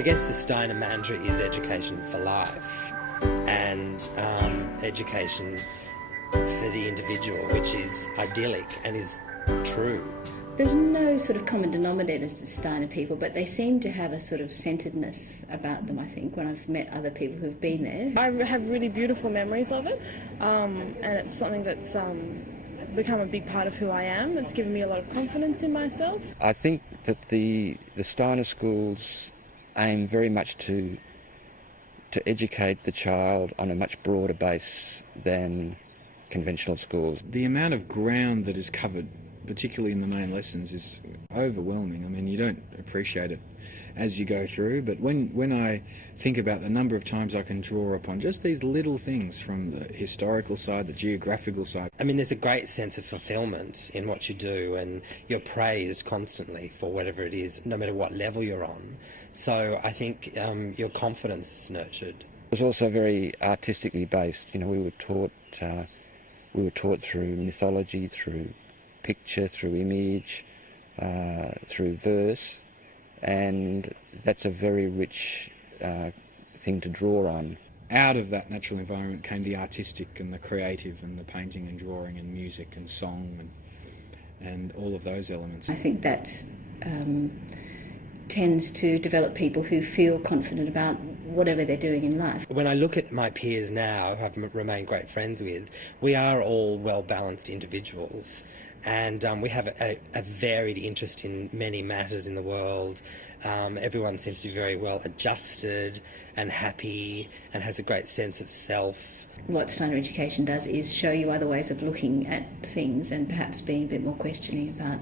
I guess the Steiner mantra is education for life, and education for the individual, which is idyllic and is true. There's no sort of common denominator to Steiner people, but they seem to have a sort of centeredness about them, I think, when I've met other people who've been there. I have really beautiful memories of it, and it's something that's become a big part of who I am. It's given me a lot of confidence in myself. I think that the Steiner schools aim very much to educate the child on a much broader base than conventional schools. The amount of ground that is covered, particularly in the main lessons, is overwhelming. I mean, you don't appreciate it as you go through, but when I think about the number of times I can draw upon just these little things from the historical side, the geographical side. I mean, there's a great sense of fulfilment in what you do, and you're praised constantly for whatever it is, no matter what level you're on. So I think your confidence is nurtured. It was also very artistically based. You know, we were taught through mythology, through picture, through image, through verse, and that's a very rich thing to draw on. Out of that natural environment came the artistic and the creative and the painting and drawing and music and song and all of those elements. I think that tends to develop people who feel confident about whatever they're doing in life. When I look at my peers now, who I've remained great friends with, we are all well-balanced individuals, and we have a varied interest in many matters in the world. Everyone seems to be very well adjusted and happy and has a great sense of self. What Steiner education does is show you other ways of looking at things and perhaps being a bit more questioning about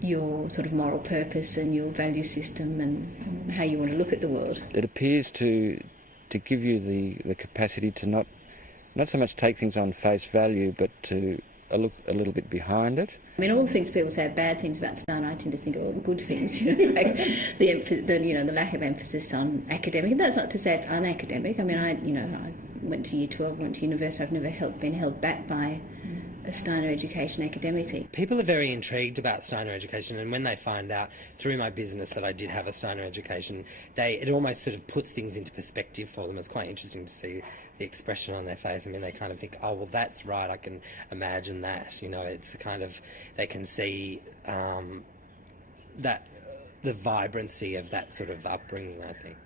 your sort of moral purpose and your value system and how you want to look at the world. It appears to give you the capacity to not so much take things on face value, but to look a little bit behind it. I mean, all the things people say are bad things about Steiner, I tend to think are all the good things. You know, like the lack of emphasis on academic. That's not to say it's unacademic. I mean, I went to Year 12, went to university. I've never been held back by a Steiner education academically. People are very intrigued about Steiner education, and when they find out through my business that I did have a Steiner education, it almost sort of puts things into perspective for them. It's quite interesting to see the expression on their face. I mean, they kind of think, oh, well, that's right, I can imagine that. You know, it's kind of, they can see that the vibrancy of that sort of upbringing, I think.